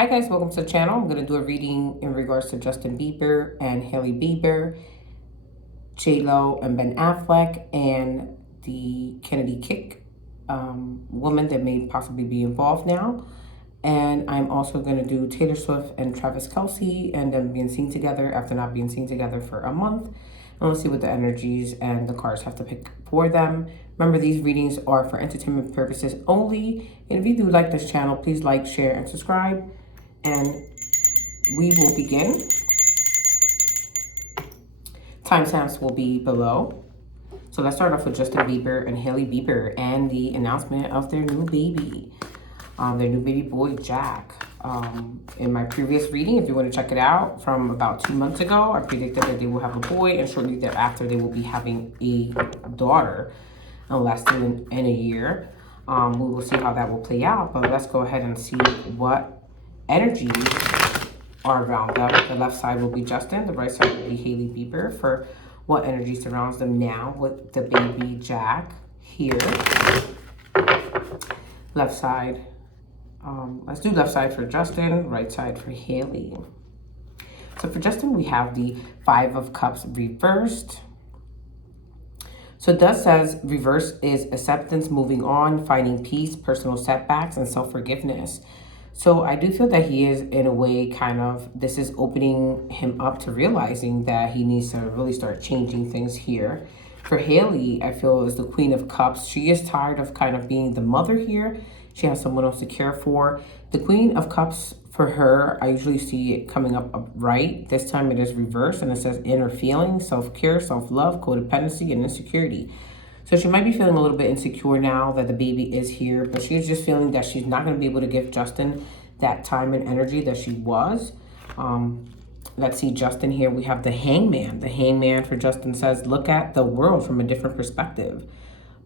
Hi guys, welcome to the channel. I'm going to do a reading in regards to Justin Bieber and Hailey Bieber, J-Lo and Ben Affleck, and the Kennedy Kick woman that may possibly be involved now. And I'm also going to do Taylor Swift and Travis Kelce and them being seen together after not being seen together for a month. And let's see what the energies and the cards have to pick for them. Remember, these readings are for entertainment purposes only. And if you do like this channel, please like, share, and subscribe. And we will begin. Timestamps will be below. So let's start off with Justin Bieber and Hailey Bieber and the announcement of their new baby. Their new baby boy, Jack. In my previous reading, if you want to check it out, from about 2 months ago, I predicted that they will have a boy, and shortly thereafter, they will be having a daughter, less than in a year. We will see how that will play out, but let's go ahead and see what energies are around them. The left side will be Justin, the right side will be Hailey Bieber for what energy surrounds them now with the baby Jack here. Left side. Let's do left side for Justin, right side for Hailey. So for Justin, we have the Five of Cups reversed. So it does says reverse is acceptance, moving on, finding peace, personal setbacks, and self-forgiveness. So I do feel that he is, in a way, kind of, this is opening him up to realizing that he needs to really start changing things here. For Hailey, I feel, is the Queen of Cups. She is tired of kind of being the mother here. She has someone else to care for. The Queen of Cups, for her, I usually see it coming up upright. This time it is reversed, and it says inner feelings, self-care, self-love, codependency, and insecurity. So she might be feeling a little bit insecure now that the baby is here, but she's just feeling that she's not going to be able to give Justin that time and energy that she was. Let's see, Justin here, we have the Hangman. The Hangman for Justin says, look at the world from a different perspective.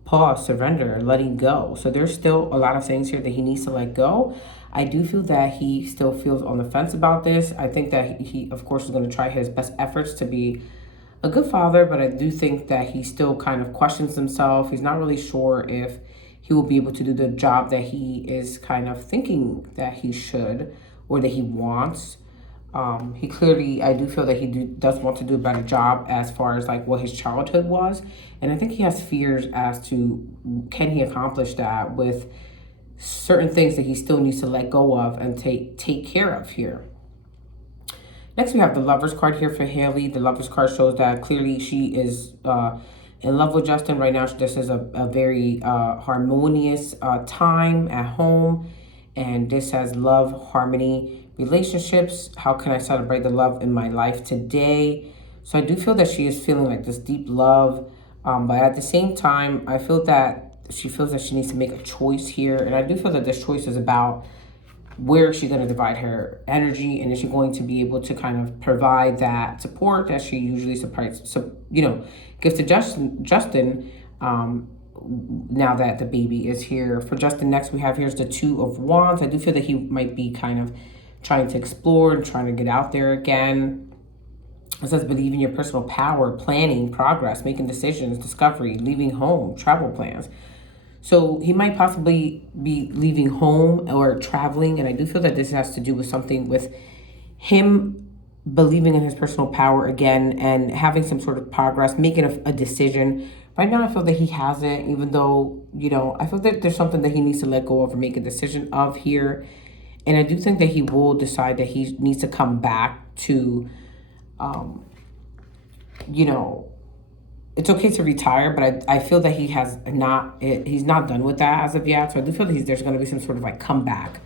Pause, surrender, letting go. So there's still a lot of things here that he needs to let go. I do feel that he still feels on the fence about this. I think that he of course, is going to try his best efforts to be a good father, but I do think that he still kind of questions himself. He's not really sure if he will be able to do the job that he is kind of thinking that he should or that he wants. He clearly, I do feel that he does want to do a better job as far as like what his childhood was. And I think he has fears as to can he accomplish that with certain things that he still needs to let go of and take care of here. Next, we have the Lover's card here for Hailey. The Lover's card shows that clearly she is in love with Justin right now. This is a very harmonious time at home. And this has love, harmony, relationships. How can I celebrate the love in my life today? So I do feel that she is feeling like this deep love. But at the same time, I feel that she feels that she needs to make a choice here. And I do feel that this choice is about where is she going to divide her energy, and is she going to be able to kind of provide that support that she usually gives to Justin now that the baby is here. For Justin, next we have here's the Two of Wands. I do feel that he might be kind of trying to explore and trying to get out there again. It says believe in your personal power, planning, progress, making decisions, discovery, leaving home, travel plans. So he might possibly be leaving home or traveling. And I do feel that this has to do with something with him believing in his personal power again and having some sort of progress, making a decision. Right now, I feel that he hasn't, even though, I feel that there's something that he needs to let go of or make a decision of here. And I do think that he will decide that he needs to come back to, it's okay to retire, but I feel that he's not done with that as of yet. So I do feel that there's going to be some sort of like comeback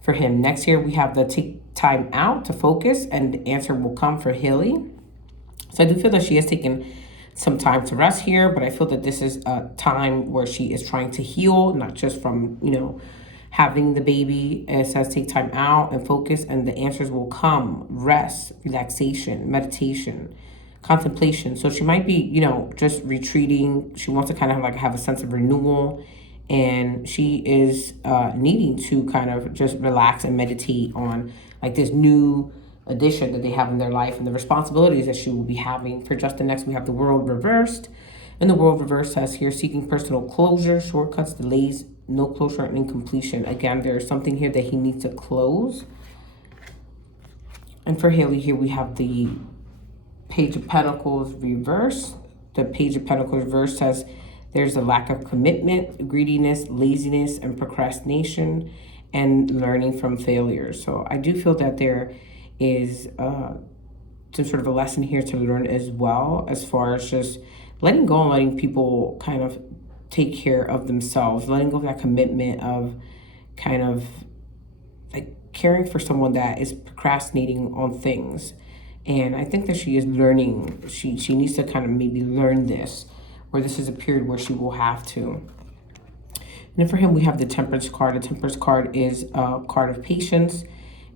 for him. Next here, we have the take time out to focus, and the answer will come for Hailey. So I do feel that she has taken some time to rest here, but I feel that this is a time where she is trying to heal, not just from, having the baby. And it says take time out and focus, and the answers will come. Rest, relaxation, meditation, contemplation. So she might be, just retreating. She wants to kind of like have a sense of renewal, and she is needing to kind of just relax and meditate on like this new addition that they have in their life and the responsibilities that she will be having. For Justin, next we have the World reversed, and the World reversed says here seeking personal closure, shortcuts, delays, no closure, and incompletion. Again, there's something here that he needs to close. And for Hailey here, we have the Page of Pentacles reverse. The Page of Pentacles reverse says there's a lack of commitment, greediness, laziness, and procrastination, and learning from failures. So I do feel that there is some sort of a lesson here to learn as well, as far as just letting go and letting people kind of take care of themselves, letting go of that commitment of kind of like caring for someone that is procrastinating on things. And I think that she is learning, she needs to kind of maybe learn this, or this is a period where she will have to. And then for him, we have the Temperance card. The Temperance card is a card of patience.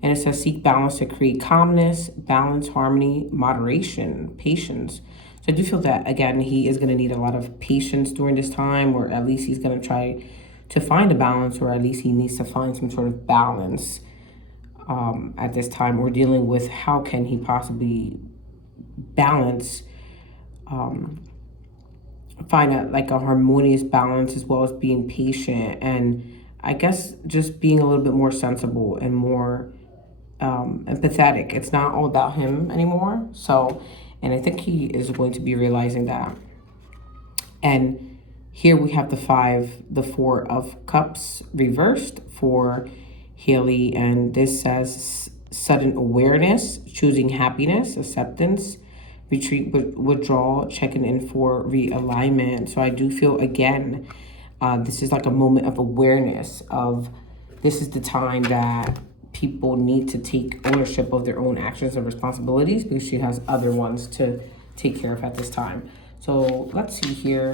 And it says, seek balance to create calmness, balance, harmony, moderation, patience. So I do feel that, again, he is going to need a lot of patience during this time, or at least he's going to try to find a balance, or at least he needs to find some sort of balance at this time. We're dealing with how can he possibly balance, find like a harmonious balance, as well as being patient, and I guess just being a little bit more sensible and more empathetic. It's not all about him anymore. So, and I think he is going to be realizing that. And here we have the Four of Cups reversed for Hailey, and this says sudden awareness, choosing happiness, acceptance, retreat, withdrawal, checking in for realignment. So I do feel, again, this is like a moment of awareness of this is the time that people need to take ownership of their own actions and responsibilities, because she has other ones to take care of at this time. So let's see here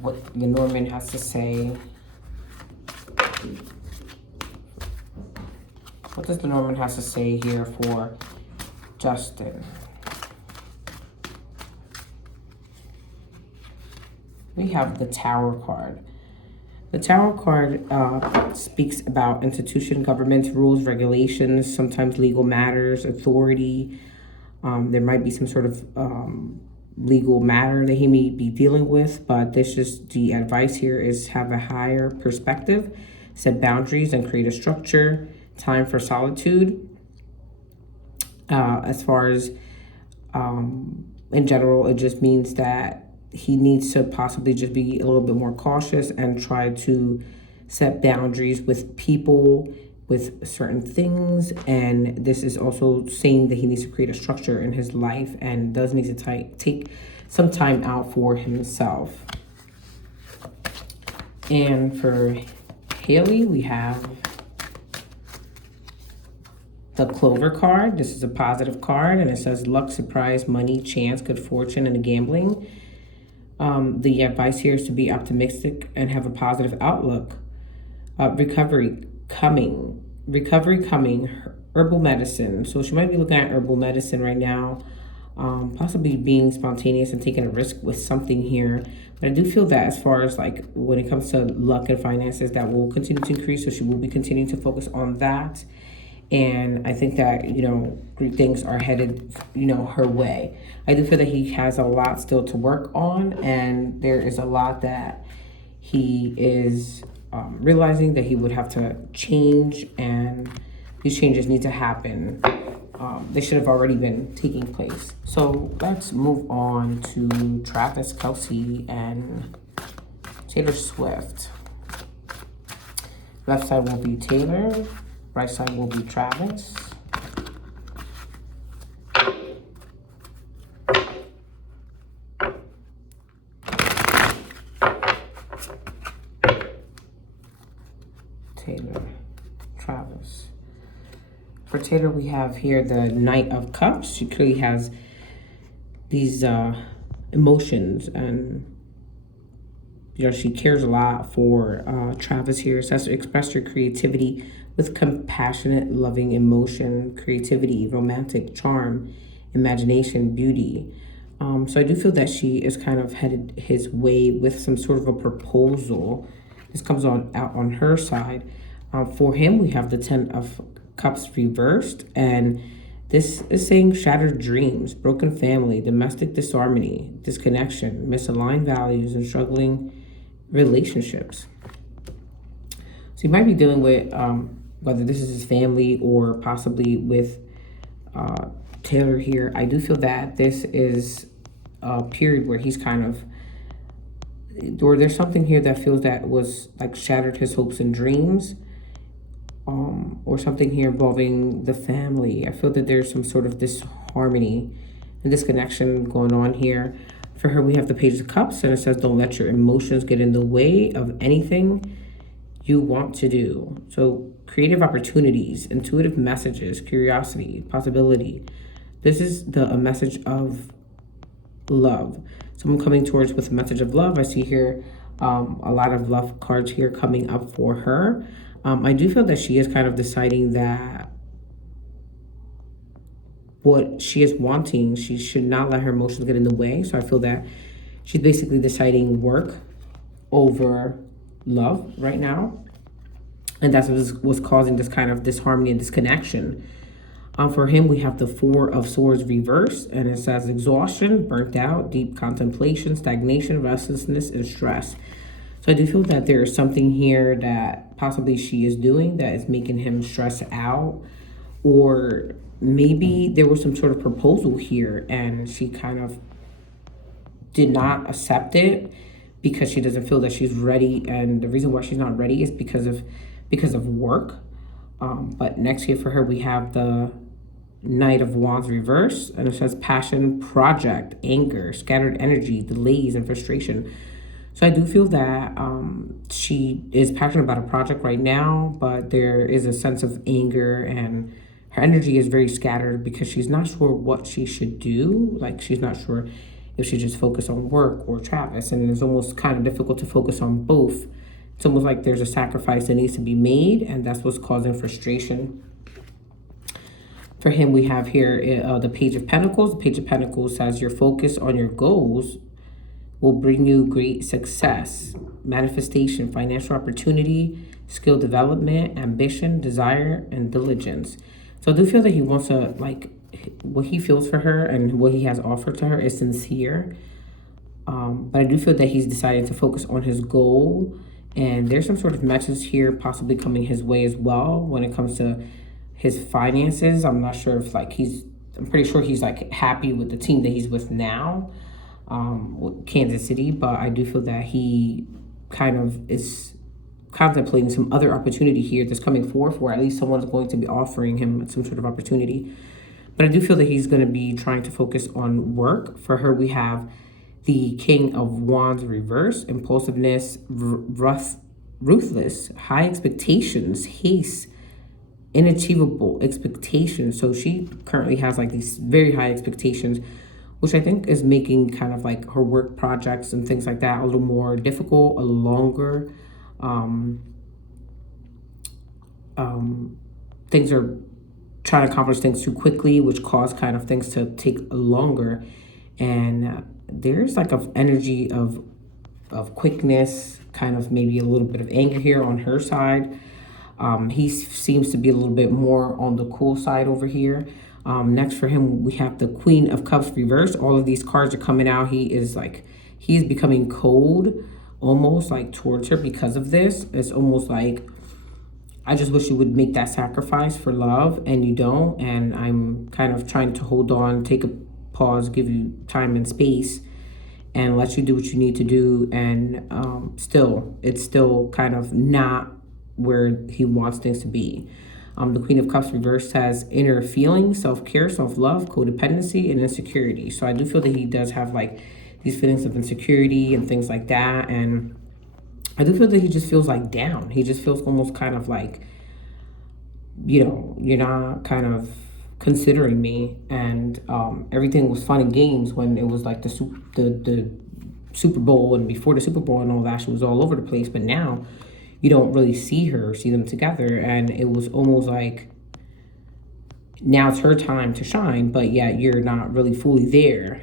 what Lenormand has to say. What does Lenormand has to say here for Justin? We have the Tower card. The Tower card speaks about institution, governments, rules, regulations, sometimes legal matters, authority. There might be some sort of legal matter that he may be dealing with, but this just, the advice here is have a higher perspective, set boundaries, and create a structure. Time for solitude. As far as in general, it just means that he needs to possibly just be a little bit more cautious and try to set boundaries with people, with certain things. And this is also saying that he needs to create a structure in his life and does need to take some time out for himself. And for Hailey, we have the Clover card. This is a positive card, and it says luck, surprise, money, chance, good fortune, and gambling. The advice here is to be optimistic and have a positive outlook. Recovery coming, herbal medicine. So she might be looking at herbal medicine right now, possibly being spontaneous and taking a risk with something here. But I do feel that as far as like when it comes to luck and finances, that will continue to increase. So she will be continuing to focus on that. And I think that, you know, great things are headed, you know, her way. I do feel that he has a lot still to work on, and there is a lot that he is realizing that he would have to change, and these changes need to happen. They should have already been taking place. So let's move on to Travis Kelce and Taylor Swift. Left side will be Taylor. Right side will be Travis. Taylor, Travis. For Taylor, we have here the Knight of Cups. She clearly has these emotions, and you know, she cares a lot for Travis here. So that's to express her creativity with compassionate, loving emotion, creativity, romantic charm, imagination, beauty. So I do feel that she is kind of headed his way with some sort of a proposal. This comes out on her side. For him, we have the Ten of Cups reversed, and this is saying shattered dreams, broken family, domestic disharmony, disconnection, misaligned values, and struggling relationships. So you might be dealing with whether this is his family or possibly with Taylor here, I do feel that this is a period where he's kind of, or there's something here that feels that was like shattered his hopes and dreams, or something here involving the family. I feel that there's some sort of disharmony and disconnection going on here. For her, we have the Page of Cups, and it says, don't let your emotions get in the way of anything you want to do. So creative opportunities, intuitive messages, curiosity, possibility. This is a message of love. Someone coming towards with a message of love. I see here a lot of love cards here coming up for her. I do feel that she is kind of deciding that what she is wanting, she should not let her emotions get in the way. So I feel that she's basically deciding work over love right now. And that's what's causing this kind of disharmony and disconnection. For him, we have the Four of Swords reversed, and it says exhaustion, burnt out, deep contemplation, stagnation, restlessness, and stress. So I do feel that there is something here that possibly she is doing that is making him stress out, or maybe there was some sort of proposal here and she kind of did not accept it because she doesn't feel that she's ready, and the reason why she's not ready is because of work. But next here for her, we have the Knight of Wands reverse, and it says passion, project, anger, scattered energy, delays, and frustration. So I do feel that she is passionate about a project right now, but there is a sense of anger, and her energy is very scattered because she's not sure what she should do. Like, she's not sure if she just focus on work or Travis, and it's almost kind of difficult to focus on both. It's almost like there's a sacrifice that needs to be made, and that's what's causing frustration. For him, we have here the Page of Pentacles. The Page of Pentacles says your focus on your goals will bring you great success, manifestation, financial opportunity, skill development, ambition, desire, and diligence. So I do feel that he wants to, like, what he feels for her and what he has offered to her is sincere. But I do feel that he's deciding to focus on his goal. And there's some sort of message here possibly coming his way as well when it comes to his finances. I'm not sure if I'm pretty sure he's like happy with the team that he's with now, with Kansas City. But I do feel that he kind of is contemplating some other opportunity here that's coming forth, or at least someone's going to be offering him some sort of opportunity. But I do feel that he's going to be trying to focus on work. For her, we have the King of Wands reverse, impulsiveness, ruthless, high expectations, haste, inachievable expectations. So she currently has like these very high expectations, which I think is making kind of like her work projects and things like that a little more difficult, a little longer. Things are trying to accomplish things too quickly, which cause kind of things to take longer. And there's like an energy of quickness, kind of maybe a little bit of anger here on her side. He seems to be a little bit more on the cool side over here. Next for him, we have the Queen of Cups reversed. All of these cards are coming out. He's becoming cold, almost like towards her because of this. It's almost like, I just wish you would make that sacrifice for love, and you don't. And I'm kind of trying to hold on, take a pause, give you time and space, and let you do what you need to do. And it's still kind of not where he wants things to be. The Queen of Cups reversed has inner feelings, self-care, self-love, codependency, and insecurity. So I do feel that he does have like these feelings of insecurity and things like that. And I do feel that he just feels like down. He just feels almost kind of like, you're not kind of considering me. And everything was fun and games when it was like the Super Bowl, and before the Super Bowl and all that, she was all over the place. But now you don't really see them together. And it was almost like, now it's her time to shine, but yet you're not really fully there.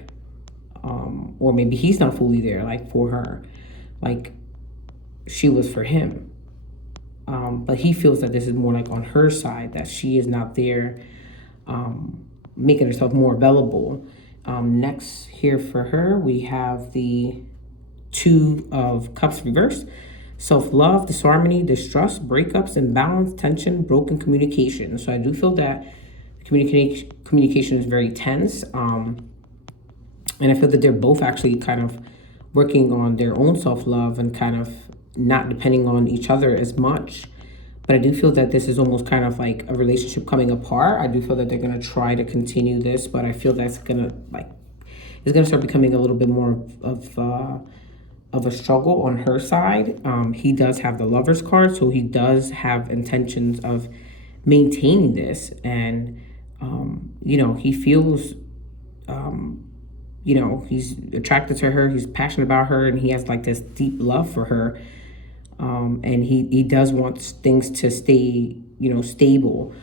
Or maybe he's not fully there, like for her, like she was for him. But he feels that this is more like on her side, that she is not there, making herself more available. Next here for her, we have the Two of Cups reversed. Self-love, disharmony, distrust, breakups, imbalance, tension, broken communication. So I do feel that Communication is very tense. And I feel that they're both actually kind of working on their own self-love and kind of not depending on each other as much. But I do feel that this is almost kind of like a relationship coming apart. I do feel that they're going to try to continue this, but I feel that's going to like, it's going to start becoming a little bit more of a struggle on her side. He does have the Lover's card, so he does have intentions of maintaining this. And, he feels, he's attracted to her, he's passionate about her, and he has like this deep love for her. And he does want things to stay, stable.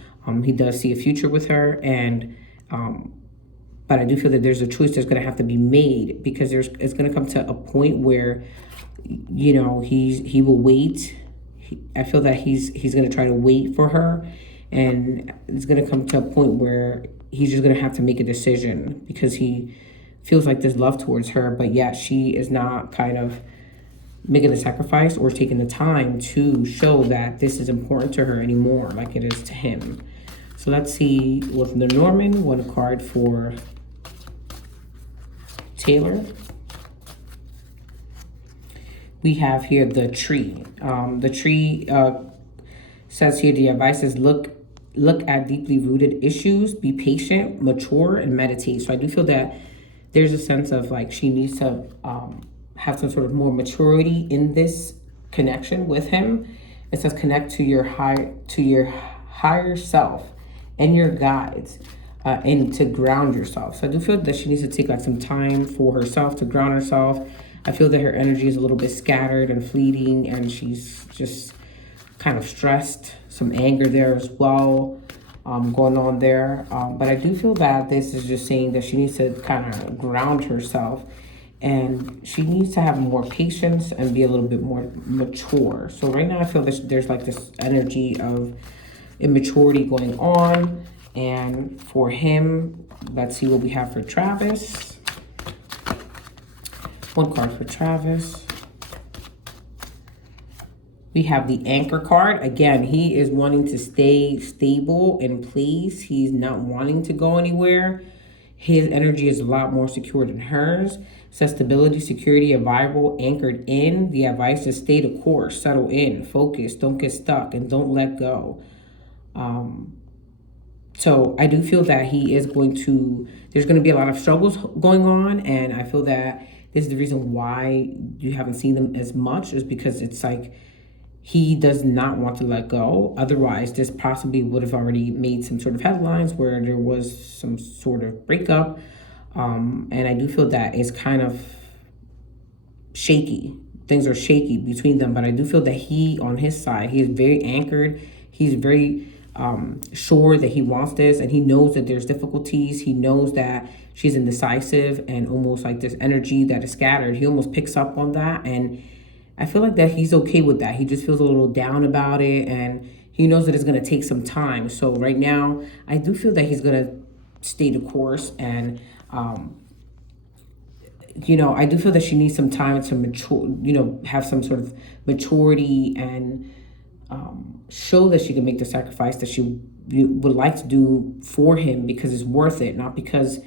He does see a future with her, and but I do feel that there's a choice that's going to have to be made, because it's going to come to a point where, he will wait. I feel that he's going to try to wait for her, and it's going to come to a point where he's just going to have to make a decision, because he feels like there's love towards her, but yet she is not kind of making the sacrifice or taking the time to show that this is important to her anymore like it is to him. So let's see with the Norman, one card for Taylor. We have here the tree. The tree says here the advice is look at deeply rooted issues, be patient, mature, and meditate. So I do feel that there's a sense of like she needs to have some sort of more maturity in this connection with him. It says connect to your higher self and your guides, and to ground yourself. So I do feel that she needs to take like some time for herself to ground herself. I feel that her energy is a little bit scattered and fleeting, and she's just kind of stressed. Some anger there as well going on there. But I do feel that this is just saying that she needs to kind of ground herself, and she needs to have more patience and be a little bit more mature. So right now I feel that there's like this energy of immaturity going on. And for him, let's see what we have for Travis. One card for Travis. We have the Anchor card. Again, he is wanting to stay stable in place. He's not wanting to go anywhere. His energy is a lot more secure than hers. Says stability, security, and viable, anchored in. The advice is stay the course, settle in, focus, don't get stuck, and don't let go. So I do feel that there's going to be a lot of struggles going on. And I feel that this is the reason why you haven't seen them as much, is because it's like he does not want to let go. Otherwise, this possibly would have already made some sort of headlines where there was some sort of breakup. And I do feel that it's kind of shaky. Things are shaky between them, but I do feel that he, on his side, he is very anchored. He's very sure that he wants this, and he knows that there's difficulties. He knows that she's indecisive and almost like this energy that is scattered. He almost picks up on that, and I feel like that he's okay with that. He just feels a little down about it, and he knows that it's going to take some time. So right now, I do feel that he's going to stay the course, and I do feel that she needs some time to mature, have some sort of maturity and show that she can make the sacrifice that she would like to do for him, because it's worth it, not because,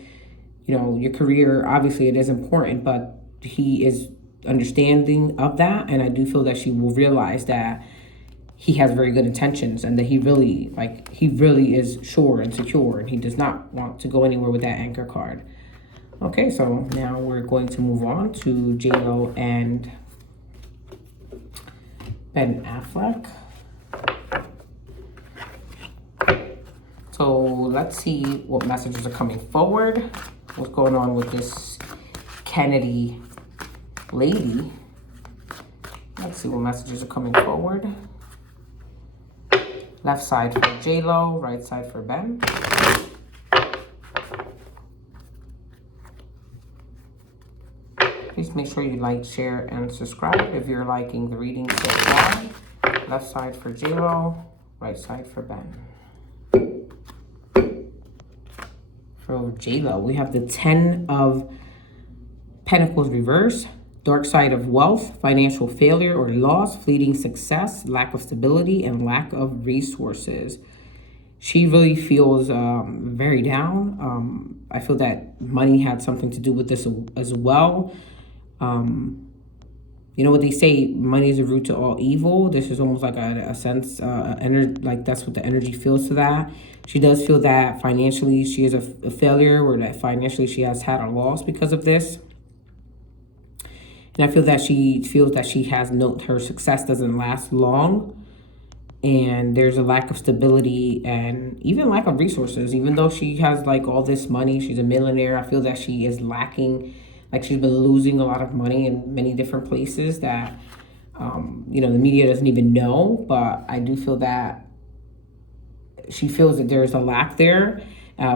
your career, obviously it is important, but he is understanding of that. And I do feel that she will realize that he has very good intentions, and that he really is sure and secure, and he does not want to go anywhere with that Anchor card. Okay, so now we're going to move on to J-Lo and Ben Affleck. So let's see what messages are coming forward. What's going on with this Kennedy lady? Let's see what messages are coming forward. Left side for J-Lo, right side for Ben. Please make sure you like, share, and subscribe if you're liking the reading so far. Left side for J-Lo, right side for Ben. For J-Lo, we have the 10 of Pentacles reverse, dark side of wealth, financial failure or loss, fleeting success, lack of stability, and lack of resources. She really feels very down. I feel that money had something to do with this as well. Um, you know what they say, money is the root to all evil. This is almost like a sense, energy, like that's what the energy feels to that. She does feel that financially she is a failure, or that financially she has had a loss because of this. And I feel that she feels that she has no, her success doesn't last long. And there's a lack of stability and even lack of resources. Even though she has like all this money, she's a millionaire, I feel that she is lacking, like she's been losing a lot of money in many different places that, you know, the media doesn't even know. But I do feel that she feels that there's a lack there.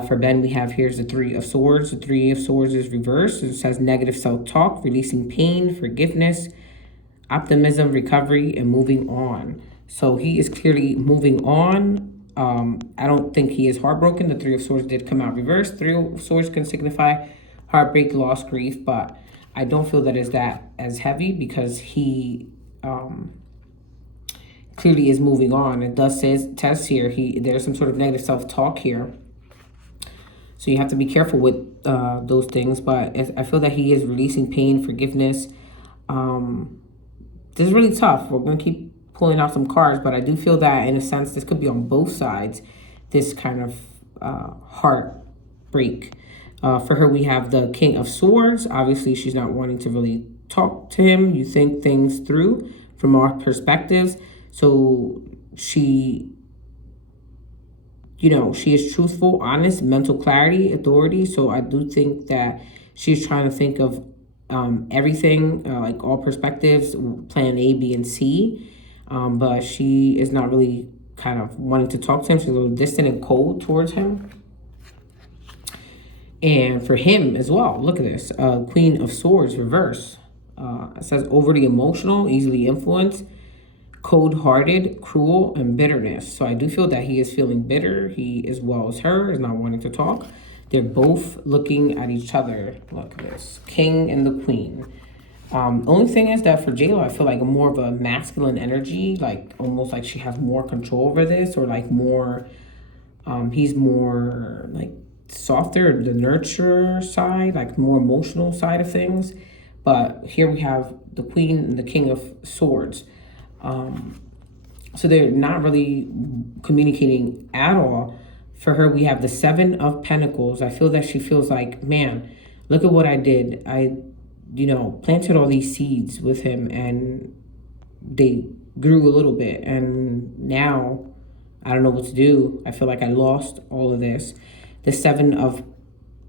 For Ben, we have here's the Three of Swords. The Three of Swords is reversed. It says negative self-talk, releasing pain, forgiveness, optimism, recovery, and moving on. So he is clearly moving on. I don't think he is heartbroken. The Three of Swords did come out reversed. Three of Swords can signify heartbreak, loss, grief, but I don't feel that is that as heavy because he clearly is moving on. It does says test here. There's some sort of negative self-talk here. So you have to be careful with those things. But I feel that he is releasing pain, forgiveness. This is really tough. We're going to keep pulling out some cards, but I do feel that in a sense this could be on both sides, this kind of heartbreak. For her, we have the King of Swords. Obviously, she's not wanting to really talk to him. You think things through from our perspectives. So she, you know, she is truthful, honest, mental clarity, authority. So I do think that she's trying to think of everything, like all perspectives, plan A, B, and C. But she is not really kind of wanting to talk to him. She's a little distant and cold towards him. And for him as well, look at this. Queen of Swords, reverse. It says overly emotional, easily influenced, cold-hearted, cruel, and bitterness. So I do feel that he is feeling bitter. He, as well as her, is not wanting to talk. They're both looking at each other. Look at this. King and the Queen. Only thing is that for JLo, I feel like more of a masculine energy, like almost like she has more control over this, or like more, he's more like softer, the nurturer side, like more emotional side of things. But here we have the Queen and the King of Swords. So they're not really communicating at all. For her, we have the Seven of Pentacles. I feel that she feels like, man, look at what I did. I, you know, planted all these seeds with him and they grew a little bit. And now I don't know what to do. I feel like I lost all of this. The Seven of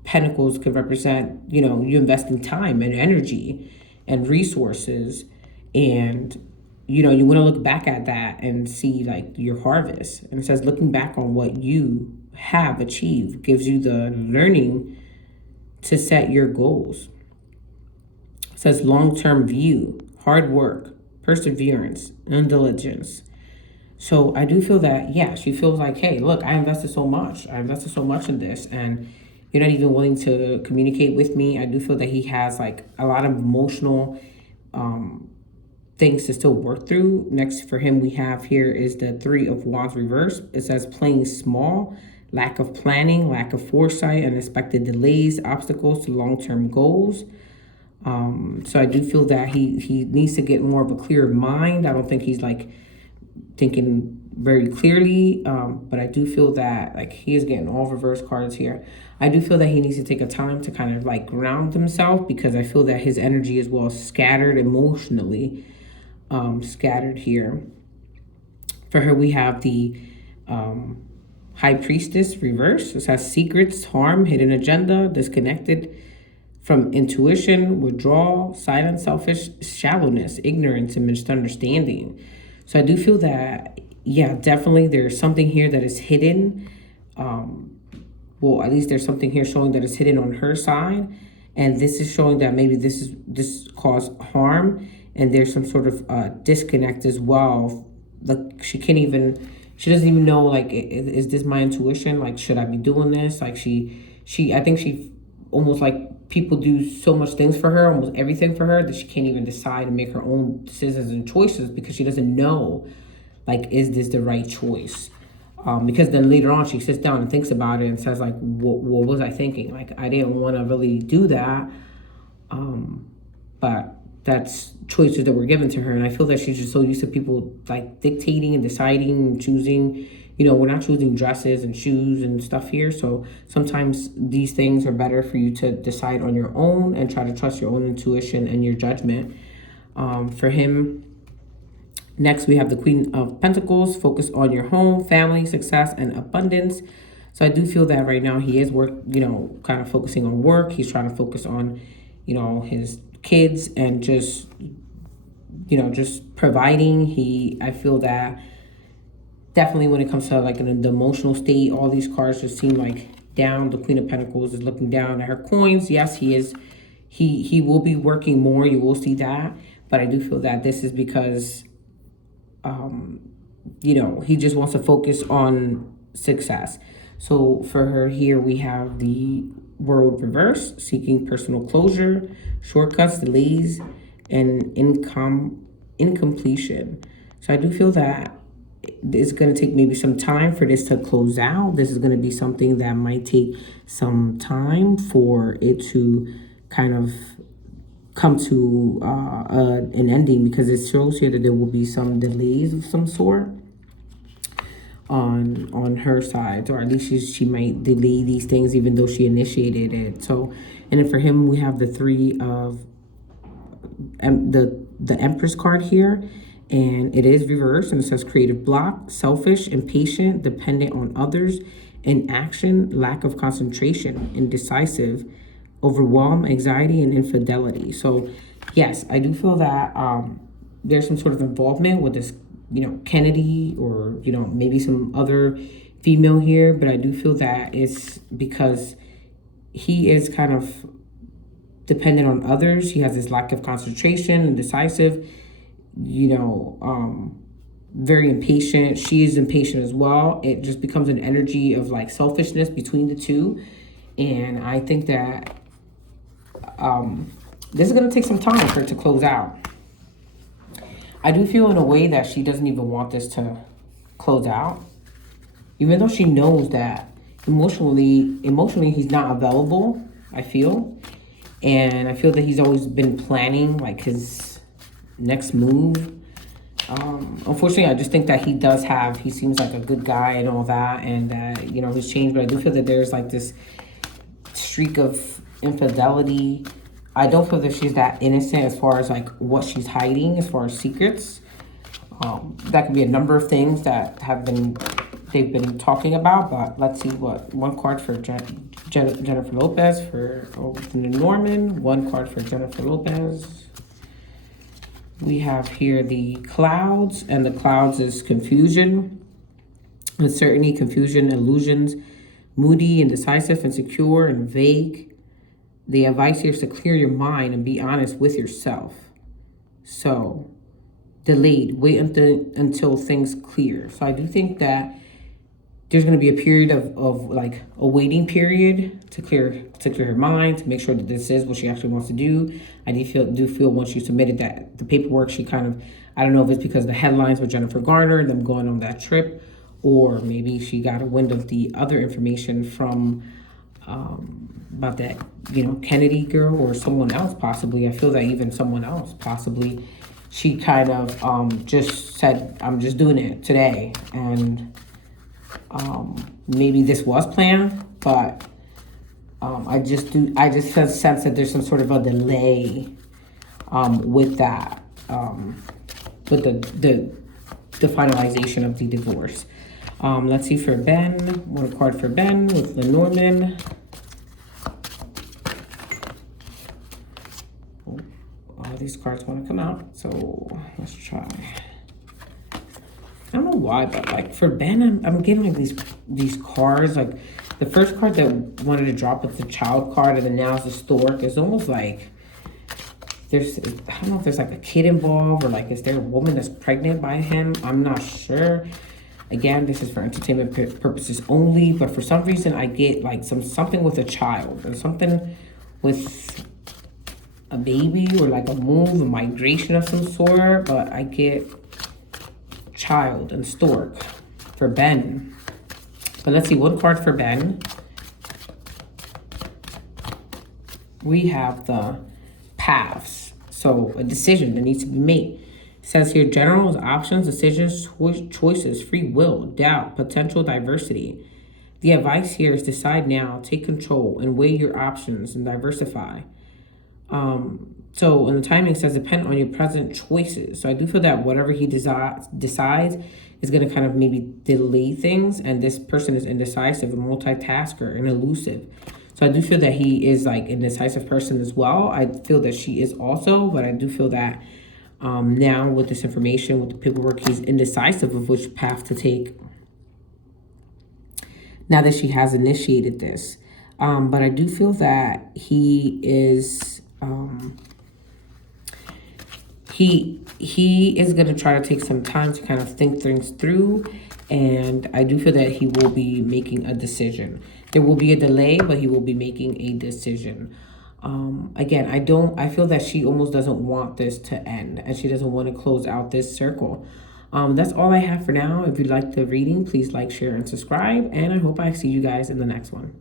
Pentacles could represent, you know, you investing time and energy and resources, and you know, you want to look back at that and see like your harvest. And it says looking back on what you have achieved gives you the learning to set your goals. It says long-term view, hard work, perseverance, and diligence. So I do feel that, yeah, she feels like, hey, look, I invested so much. I invested so much in this, and you're not even willing to communicate with me. I do feel that he has like a lot of emotional things to still work through. Next for him, we have here is the Three of Wands reverse. It says playing small, lack of planning, lack of foresight, unexpected delays, obstacles to long-term goals. So I do feel that he needs to get more of a clear mind. I don't think he's like thinking very clearly, but I do feel that like he is getting all reverse cards here. I do feel that he needs to take a time to kind of like ground himself, because I feel that his energy is well scattered emotionally, scattered here. For her, we have the High Priestess reverse. It has secrets, harm, hidden agenda, disconnected from intuition, withdrawal, silence, selfish, shallowness, ignorance, and misunderstanding. So I do feel that, yeah, definitely there's something here that is hidden. Well, at least there's something here showing that is hidden on her side. And this is showing that maybe this caused harm. And there's some sort of disconnect as well. Like she doesn't even know, like, is this my intuition? Like, should I be doing this? Like I think she almost like people do so much things for her, almost everything for her, that she can't even decide and make her own decisions and choices because she doesn't know, like, is this the right choice? Because then later on she sits down and thinks about it and says like, what was I thinking? Like, I didn't want to really do that. But that's choices that were given to her. And I feel that she's just so used to people like dictating and deciding and choosing. You know, we're not choosing dresses and shoes and stuff here. So sometimes these things are better for you to decide on your own and try to trust your own intuition and your judgment. For him, next we have the Queen of Pentacles. Focus on your home, family, success, and abundance. So I do feel that right now he is kind of focusing on work. He's trying to focus on, his kids and just providing. I feel that definitely when it comes to like the emotional state, all these cards just seem like down. The Queen of Pentacles is looking down at her coins. Yes, he will be working more. You will see that. But I do feel that this is because, he just wants to focus on success. So for her here, we have the World reverse, seeking personal closure, shortcuts, delays, and incompletion. So I do feel that it's going to take maybe some time for this to close out. This is going to be something that might take some time for it to kind of come to an ending, because it shows here that there will be some delays of some sort on her side, or at least she might delay these things even though she initiated it. So, and then for him, we have the three of the Empress card here, and it is reversed, and it says creative block, selfish, impatient, dependent on others, inaction, lack of concentration, indecisive, overwhelm, anxiety, and infidelity. So yes, I do feel that there's some sort of involvement with this, Kennedy, or, maybe some other female here, but I do feel that it's because he is kind of dependent on others. He has this lack of concentration and decisive, very impatient. She is impatient as well. It just becomes an energy of like selfishness between the two. And I think that this is going to take some time for it to close out. I do feel in a way that she doesn't even want this to close out, even though she knows that emotionally he's not available, I feel. And I feel that he's always been planning like his next move. Unfortunately, I just think that he seems like a good guy and all that, and that, he's changed, but I do feel that there's like this streak of infidelity. I don't feel that she's that innocent as far as like what she's hiding as far as secrets. That could be a number of things that they've been talking about, but let's see what one card for Jennifer Lopez for Norman, one card for Jennifer Lopez. We have here the clouds, and the clouds is confusion, uncertainty, confusion, illusions, moody, indecisive, insecure, and vague. The advice here is to clear your mind and be honest with yourself. So, delayed. Wait until things clear. So I do think that there's going to be a period of like a waiting period to clear her mind, to make sure that this is what she actually wants to do. I do feel once you submitted that the paperwork, she kind of, I don't know if it's because the headlines with Jennifer Garner and them going on that trip, or maybe she got a wind of the other information from about that, Kennedy girl or someone else possibly. I feel that even someone else possibly, she kind of just said, I'm just doing it today. And maybe this was planned, but I just sense that there's some sort of a delay with that, with the finalization of the divorce. Let's see for Ben, one card for Ben with Lenormand. All these cards want to come out, so let's try. I don't know why, but like for Ben, I'm getting like these cards. Like the first card that wanted to drop with the child card, and then now it's the stork. It's almost like I don't know if there's like a kid involved, or like is there a woman that's pregnant by him? I'm not sure. Again, this is for entertainment purposes only, but for some reason I get like something with a child, or something with a baby, or like a move, a migration of some sort, but I get child and stork for Ben. But let's see, one card for Ben. We have the paths. So a decision that needs to be made. It says here, general options, decisions, choices, free will, doubt, potential diversity. The advice here is decide now, take control, and weigh your options and diversify. So in the timing, it says depend on your present choices. So I do feel that whatever he decides is going to kind of maybe delay things. And this person is indecisive, a multitasker, and elusive. So I do feel that he is like an indecisive person as well. I feel that she is also, but I do feel that now with this information, with the paperwork, he's indecisive of which path to take now that she has initiated this. But I do feel that he is he is going to try to take some time to kind of think things through, and I do feel that he will be making a decision. There will be a delay, but he will be making a decision. Again, I feel that she almost doesn't want this to end, and she doesn't want to close out this circle. That's all I have for now. If you like the reading, please like, share, and subscribe, and I hope I see you guys in the next one.